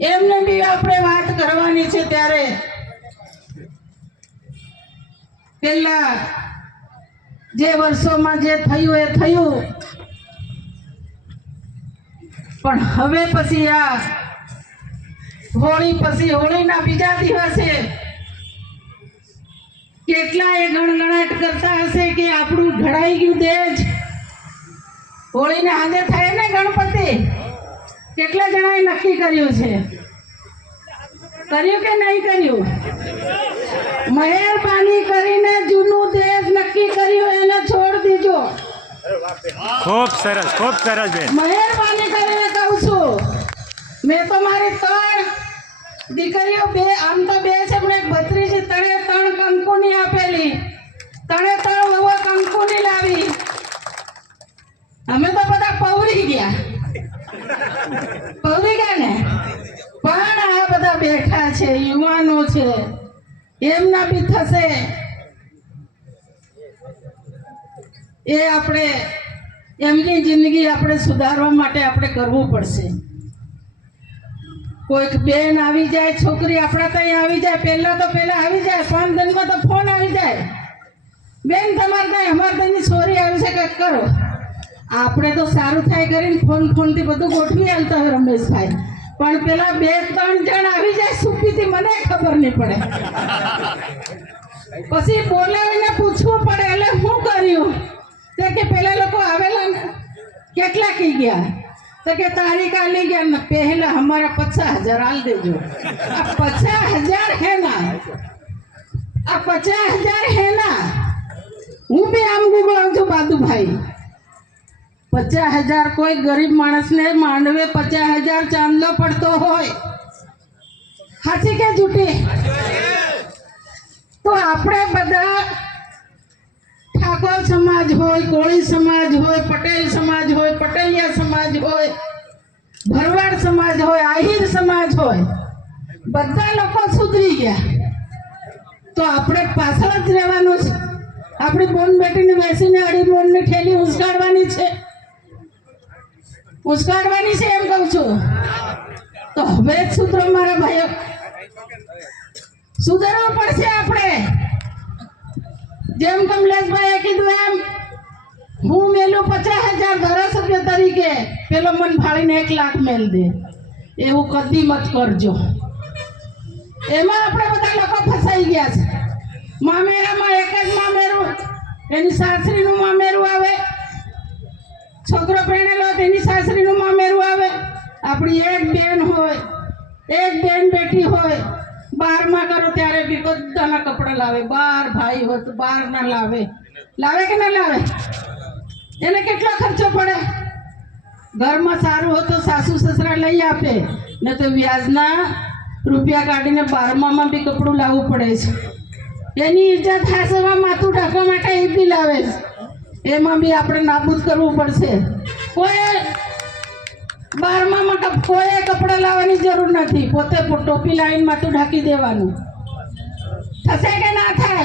એમને બી આપણે વાત કરવાની છે ત્યારે. પેલા જે વર્ષોમાં જે થયું એ થયું. પણ હવે પછી આ હોળી પછી હોળીના બીજા દિવસે કેટલા એ ગણગણાટ કરતા હશે કે આપણું ઘડાઈ ગયું દેજ હોળીને આજે થાય ને ગણપતિ? કેટલા જણાએ નક્કી કર્યું છે? કર્યું કે નહીં કર્યું? મહેરબાની કરીને જૂનું દેશ નક્કી કર્યું એને છોડ દીજો. ખૂબ સરસ ખૂબ સરસ બેન. મહેરબાની કરીને કહું છું મેં તો મારી ત્રણ દીકરીઓ બે આમ તો બે છે પણ એક ભત્રીજી તણે ત્રણ કંકુની આપેલી. તણે ત્રણ વહુ કંકુની લાવી. અમે તો બધા પૌરી ગયા પૌરી ગયા ને પણ આ બધા બેઠા છે, યુવાનો છે. એમના બી થશે. એ આપણે, એમની જિંદગી આપણે સુધારવા માટે આપણે કરવું પડશે. કોઈક બેન આવી જાય, છોકરી આપણા ત્યાં આવી જાય, પહેલા તો પહેલા આવી જાય પાંચ ધનમાં તો ફોન આવી જાય. બેન, તમારે ત્યાં અમારે ત્યાંની સોરી આવી છે કંઈક કરો. આપણે તો સારું થાય કરીને ફોન ફોનથી બધું ગોઠવી આવતા હોય રમેશભાઈ. પણ પેલા બે ત્રણ જણ આવી જાય સુપીથી મને ખબર નહીં પડે. પછી બોલાવીને પૂછવું પડે, એટલે શું કર્યું? તે કે પેલા લોકો આવેલા કેટલા કહી ગયા? તો કે તારીખ આલી ગયા ને, પહેલા અમારા પચાસ હજાર, આલ દેજો. આ પચાસ હજાર હે ના. આ પચાસ હજાર હે ના. હું બી આમ ગુગળાવું છું, બાદુભાઈ. પચાસ હજાર કોઈ ગરીબ માણસને માંડવે પચાસ હજાર ચાંદલો પડતો હોય. હાચી કે જૂઠી? તો આપણે બધા ઠાકોર સમાજ હોય, કોળી સમાજ હોય, પટેલ સમાજ હોય, પટેલિયા સમાજ હોય, ભરવાડ સમાજ હોય, આહિર સમાજ હોય, બધા લોકો સુધરી ગયા. તો આપણે પાછળ જ રહેવાનું છે. આપણી બોન બેટીને બેસીને અડી બોનની ઠેલી ઉસગાડવાની છે. ઉસકાડવાની છે એમ કહું છું. તો હવે જ સુધરો મારા ભાઈઓ. સુધરવું પડશે આપણે. જેમ કમલેશભાઈએ કીધું એમ, હું મેલું પચાસ હજાર ધારાસભ્ય તરીકે, પેલો મન ફાળીને એક લાખ મેલ દે. એવું કદી મત કરજો. એમાં આપણે બધા લોકો ફસાઈ ગયા છે. મામેરામાં એક જ મામેરું, એની સાસરીનું મામેરું આવે. છોકરો પરણેલો હોય તેની આવે આપણી એક બેન હોય, એક બેન બેટી હોય, બારમાં કરો ત્યારે બી બધાના કપડાં લાવે. બાર ભાઈ હોય તો બાર ના લાવે. લાવે કે ના લાવે? એને કેટલો ખર્ચો પડે? ઘરમાં સારું હોય તો સાસુ સસરા લઈ આપે. ને તો વ્યાજના રૂપિયા કાઢીને બારમામાં બી કપડું લાવવું પડે છે. એની ઈજ્જત હાસવા, માથું ઢાંકવા માટે એ બી લાવે છે. એમાં બી આપણે નાબૂદ કરવું પડશે. કોઈ બારમામાં કપ- કોઈ કપડાં લાવવાની જરૂર નથી. પોતે ટોપી લાવીને માથું ઢાંકી દેવાનું. થશે કે ના થાય?